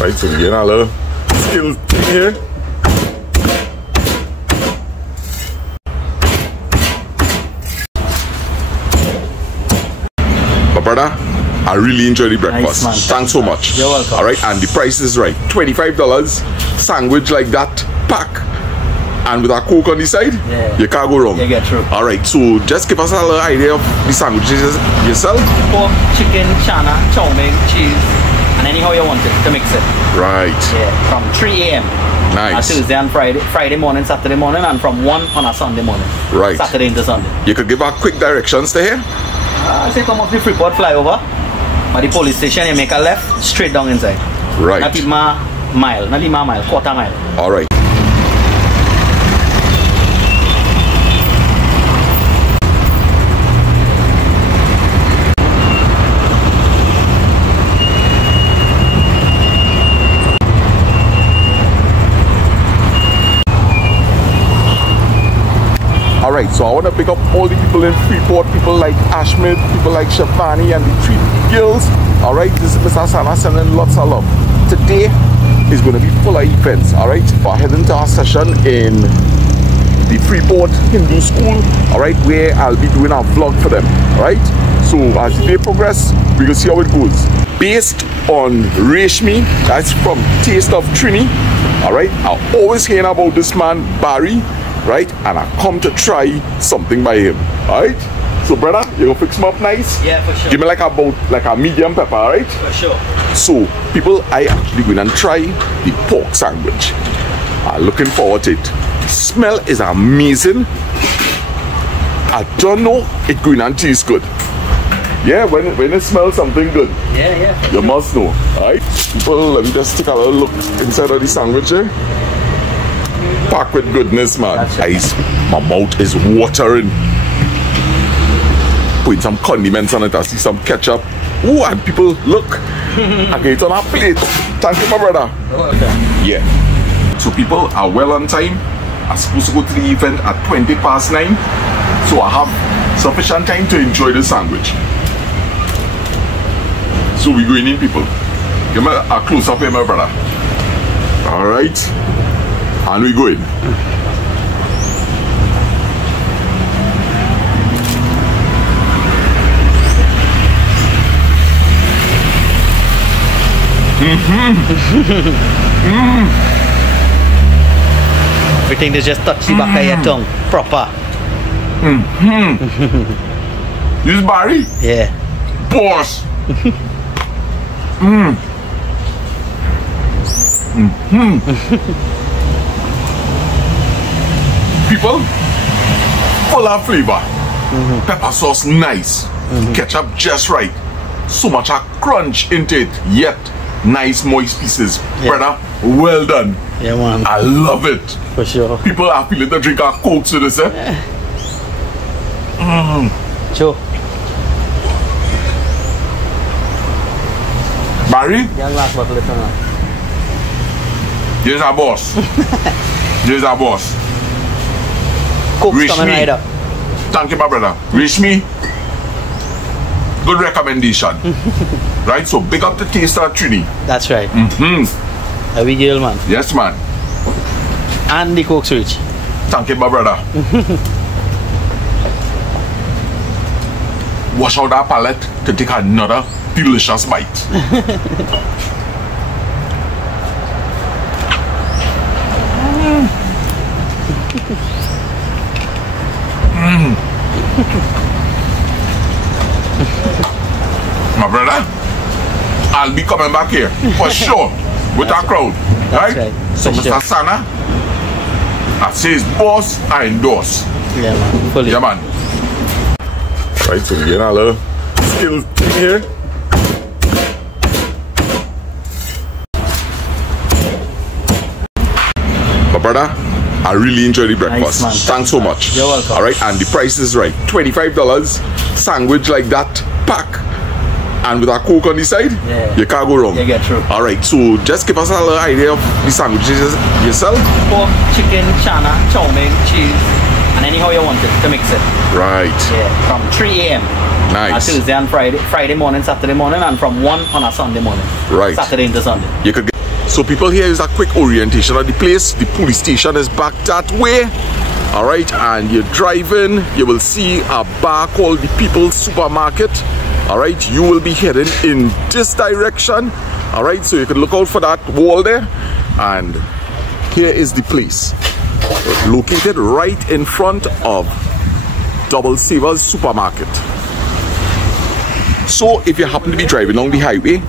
Right, so we're getting a little skills thing here. But brother, I really enjoyed the breakfast. Nice, Thanks so much. You're welcome. Alright, and the price is right. $25, sandwich like that, pack. And with a Coke on the side, you can't go wrong. You get through. Alright, so just give us a little idea of the sandwiches yourself. Pork, chicken, chana, chow mein, cheese, and anyhow you want it to mix it. Right. Yeah, from 3 a.m. Nice. Tuesday and Friday morning, Saturday morning, and from 1 on a Sunday morning. Right. Saturday into Sunday. You could give us quick directions to here? I say come off the Freeport flyover, by the police station, you make a left, straight down inside. Right. Not even a mile, not even a mile, quarter mile. Alright. Alright, so I want to pick up all the people in Freeport, people like Ashmid, people like Shafani and the 3 girls. Alright, this is Mr. Sana sending lots of love. Today is going to be full of events. Alright, we're heading to our session in the Freeport Hindu School. Alright, where I'll be doing a vlog for them. Alright, so as the day progress, we will see how it goes. Based on Reshmi, that's from Taste of Trini. Alright, I always hearing about this man, Barry. Right, and I come to try something by him. Alright, so brother, you gonna fix me up nice? Yeah, for sure. Give me like a medium pepper, alright? For sure. So people, I actually going and try the pork sandwich. I'm looking forward to it. The smell is amazing. I don't know it's going and taste good. Yeah, when it smells something good, Yeah. you must know. Alright, people, let me just take a little look inside of the sandwich here. Packed with goodness, man. Guys, my mouth is watering. Putting some condiments on it. I see some ketchup. Ooh, and people, look. I get it on a plate. Thank you, my brother. Okay. Yeah. So people are well on time. I'm supposed to go to the event at 9:20. So I have sufficient time to enjoy the sandwich. So we're going in, people. Give me a close up here, my brother. Alright. And we go in. Everything is just touch the back of your tongue. Proper. This Barry? Yeah. Boss! People, full of flavor. Pepper sauce nice. Ketchup just right. So much a crunch into it, yet nice moist pieces. Brother, well done. Yeah, man. I love it. For sure. People are feeling to drink a Coke to this, eh? Sure. Barry, Young last bottle of tongue. here's our boss. Here's our boss. Coke's coming right up. Thank you, my brother. Reshmi, good recommendation. Right, so big up the taste of Trini. That's right. A big girl, man. Yes, man. And the Coke's rich. Thank you, my brother. Wash out that palate to take another delicious bite. My brother, I'll be coming back here for sure with our crowd. Right? So Mr. Sana, I say his boss, I endorse. Yeah, man. Fully. Yeah, man. Right, so we're getting a little skills thing here. My brother, I really enjoyed the breakfast. Nice, Thanks so much. You're welcome. Alright, and the price is right. $25, sandwich like that, pack. And with a Coke on the side, you can't go wrong. You get through. Alright, so just give us a little idea of the sandwiches yourself. Pork, chicken, chana, chow mein, cheese, and anyhow you want it to mix it. Right. Yeah, from 3 a.m. Nice. Tuesday and Friday morning, Saturday morning, and from 1 on a Sunday morning. Right. Saturday into Sunday. You could So people, here is a quick orientation of the place. The police station is back that way. Alright, and you're driving, you will see a bar called the People's Supermarket. Alright, you will be heading in this direction. Alright, so you can look out for that wall there. And here is the place, located right in front of Double Savers Supermarket. So if you happen to be driving along the highway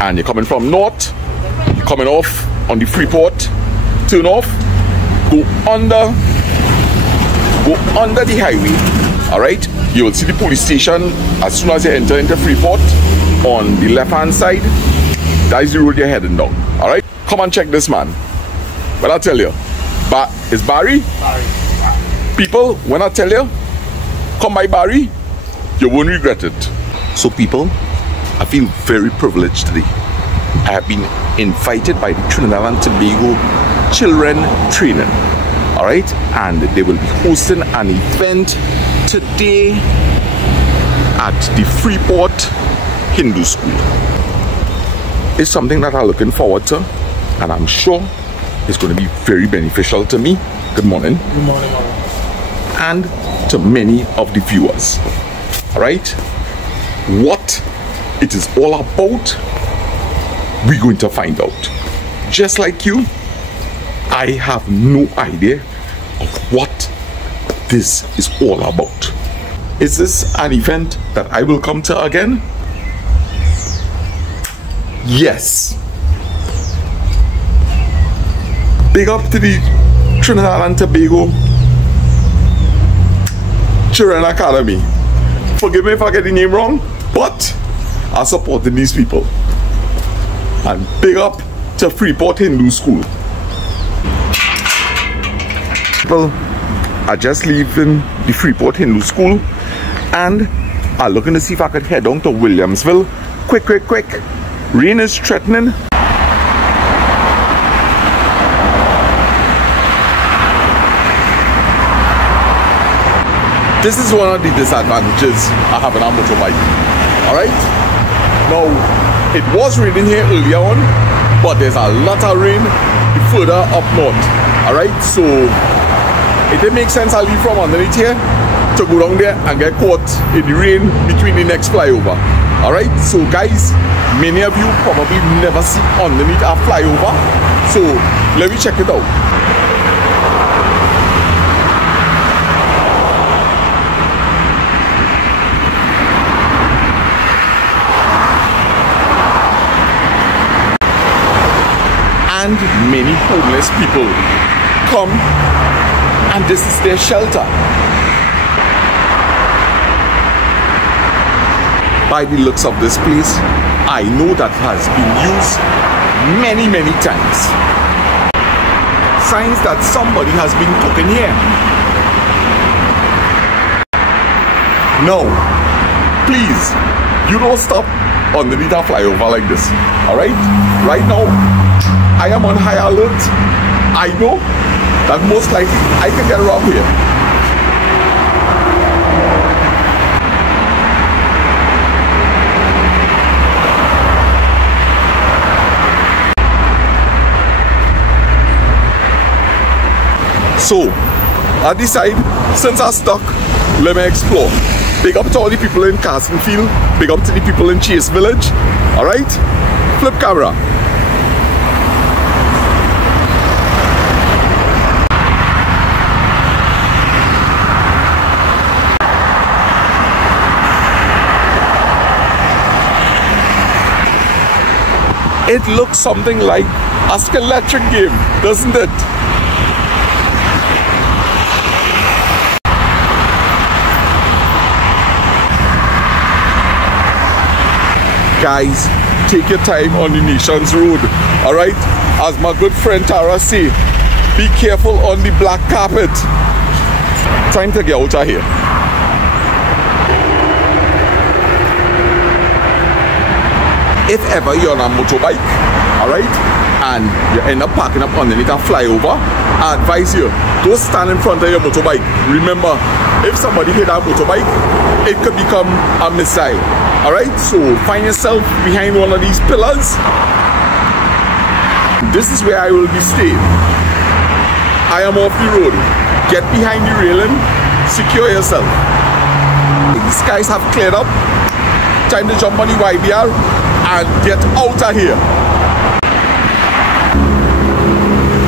and you're coming from north, you're coming off on the Freeport, turn off, go under the highway. Alright, you will see the police station as soon as you enter into Freeport on the left hand side. That is the road you're heading down. Alright, come and check this, man. When I tell you, is Barry? People, when I tell you, come by Barry, you won't regret it. So people, I feel very privileged today. I have been invited by the Trinidad and Tobago Children Training. Alright, and they will be hosting an event today at the Freeport Hindu School. It's something that I'm looking forward to, and I'm sure it's going to be very beneficial to me. Good morning. Good morning, Mama. And to many of the viewers. Alright, what it is all about, we're going to find out. Just like you, I have no idea of what this is all about. Is this an event that I will come to again? Yes. Big up to the Trinidad and Tobago Children Academy. Forgive me if I get the name wrong, but I'm supporting these people. And big up to Freeport Hindu School. People are just leaving the Freeport Hindu School and are looking to see if I could head down to Williamsville. Quick. Rain is threatening. This is one of the disadvantages I have in a motorbike. Alright? Now, it was raining here earlier on, but there's a lot of rain further up north. Alright? So, it didn't make sense I leave from underneath here to go down there and get caught in the rain between the next flyover. Alright? So, guys, many of you probably never see underneath a flyover. So, let me check it out. And many homeless people come, and this is their shelter. By the looks of this place, I know that has been used many times. Signs that somebody has been cooking here. No, please, you don't stop underneath a flyover like this. Alright? Right now, I am on high alert. I know that most likely I can get around here. So, I decide, since I'm stuck, let me explore. Big up to all the people in Castonfield. Big up to the people in Chase Village. Alright? Flip camera. It looks something like a skeleton game, doesn't it? Guys, take your time on the Nation's Road, alright? As my good friend Tara say, be careful on the black carpet. Time to get out of here. If ever you're on a motorbike, alright, and you end up parking up underneath a flyover, I advise you, don't stand in front of your motorbike. Remember, if somebody hit that motorbike, it could become a missile. Alright, so find yourself behind one of these pillars this is where I will be staying. I am off the road. Get behind the railing, secure yourself. The skies have cleared up. Time to jump on the YBR and get out of here.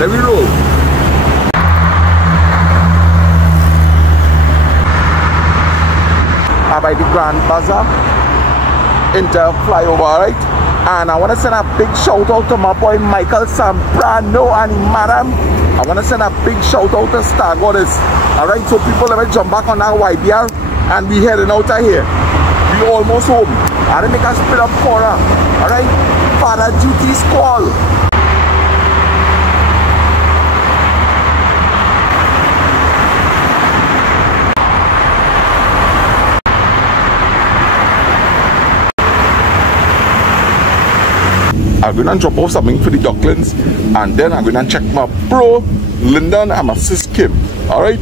Let me roll. I'm by the Grand Bazaar Inter flyover, right? And I want to send a big shout out to my boy Michael Sambrano and his madam. I want to send a big shout out to Star Goddess. Alright, so people, let me jump back on that YBR and we heading out of here. We almost home. I didn't make a split up corner. Alright, Father Duty's call. I'm going to drop off something for the ducklings and then I'm going to check my bro Lyndon and my sis Kim. Alright?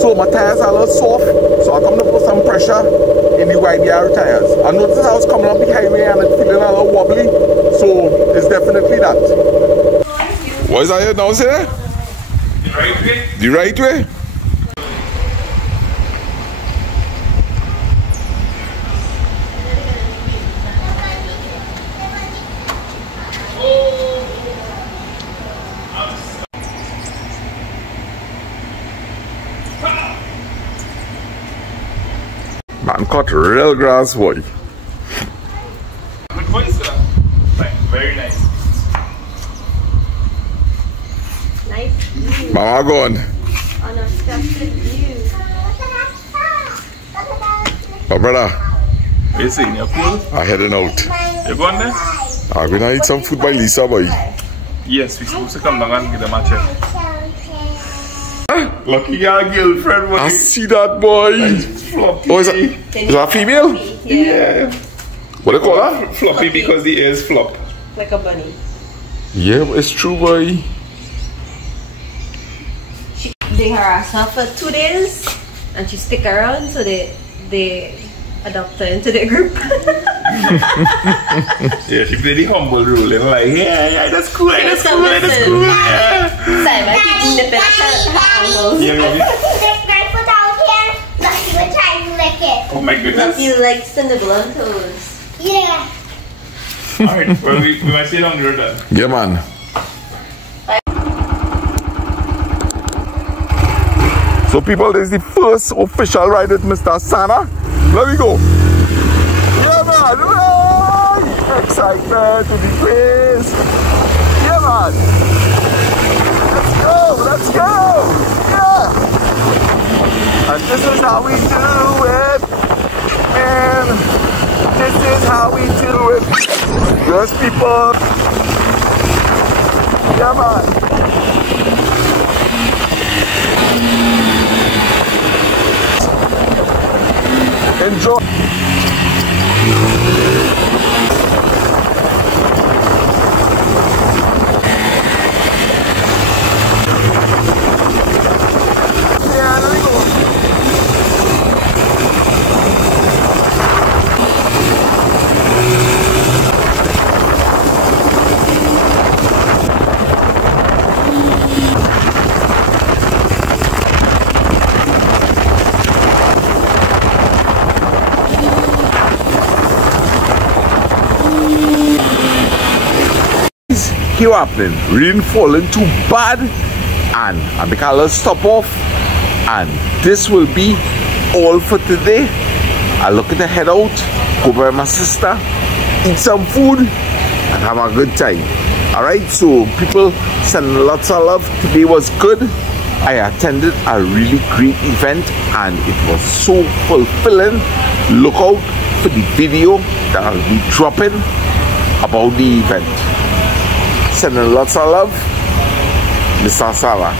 So my tires are a little soft, so I'm going to put some pressure in the YBR tires. I noticed I was coming up the highway and it's feeling a little wobbly, so it's definitely that. What is that here now, sir? The right way. The right way? Man cut real grass, boy. Good voice, sir. Very nice. Nice view. Mama gone. Unobstructed view. My brother, What you saying? You're cool? I'm heading out. You going there? I'm gonna eat some food by Lisa, boy. Yes, we're supposed to come down and give them a check. Lucky your girlfriend, boy. I see that, boy. Floppy. Oh, is that female? Yeah. What do you call that? Floppy because the ears flop. Like a bunny. Yeah, it's true, boy. They harass her for 2 days and she stick around, so they adopt her into their group. Yeah, she played the humble rule and like, yeah, that's cool, that's cool, that's cool. Yeah. Simon, keep nipping at her ankles. Yeah, maybe. Stick my foot out here. Lucky will try to lick it. Oh my goodness. Lucky likes to nibble on toes. Yeah. Alright, well, we might see down the road then. Yeah, man. So people, this is the first official ride with Mr. Sana. Let me go. Yeah, man. Hey! Excitement to the place. Yeah, man. Let's go. Let's go. Yeah. And this is how we do it. And this is how we do it. Yes, people. Yeah, man. Enjoy. Yeah, let me go. Here happening, rain falling too bad, and I make a little stop off, and this will be all for today. I looking to head out, go by my sister, eat some food, and have a good time. Alright, so people send lots of love. Today was good. I attended a really great event and it was so fulfilling. Look out for the video that I'll be dropping about the event. Sending lots of love, Mr. Sala.